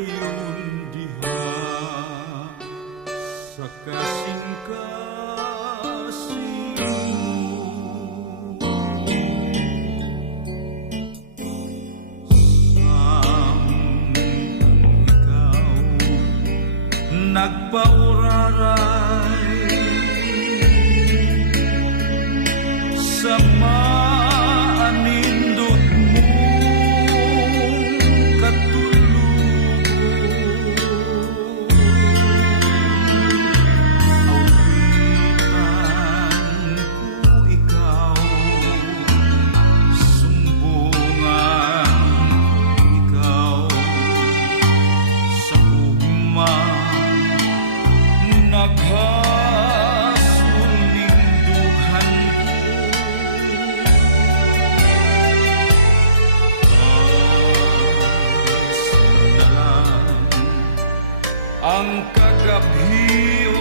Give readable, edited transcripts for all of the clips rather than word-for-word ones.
dayon diha sa nagpauraray sa maanindot mong katulugon. Awitan ko ikaw, sumbungan ko ikaw sa ugma naghasuling dughan ko. Asdalan ang kagabhiyon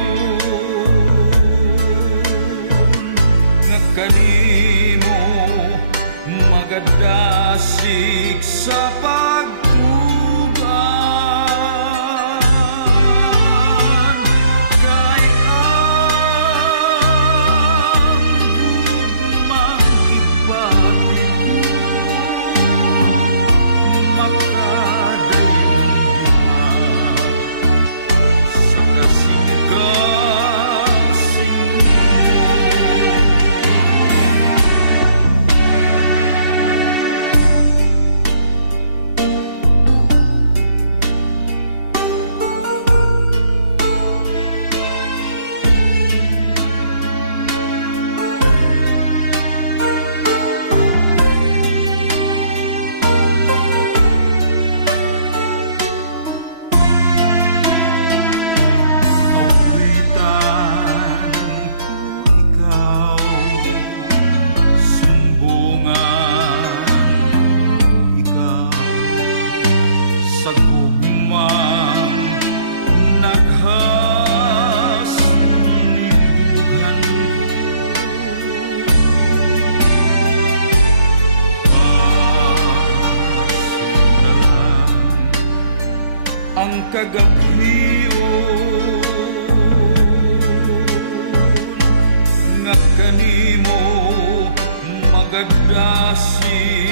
nga kanimo magadasig sa pagtugan. Kay ang gugmang ibati ko makadayon diha sa kasing-kasing awitan ko ikaw, sumbungan ikaw sa gugmang naghasuling dughan ko. Asdalan ang kagabhiyon nga kanimo magadasig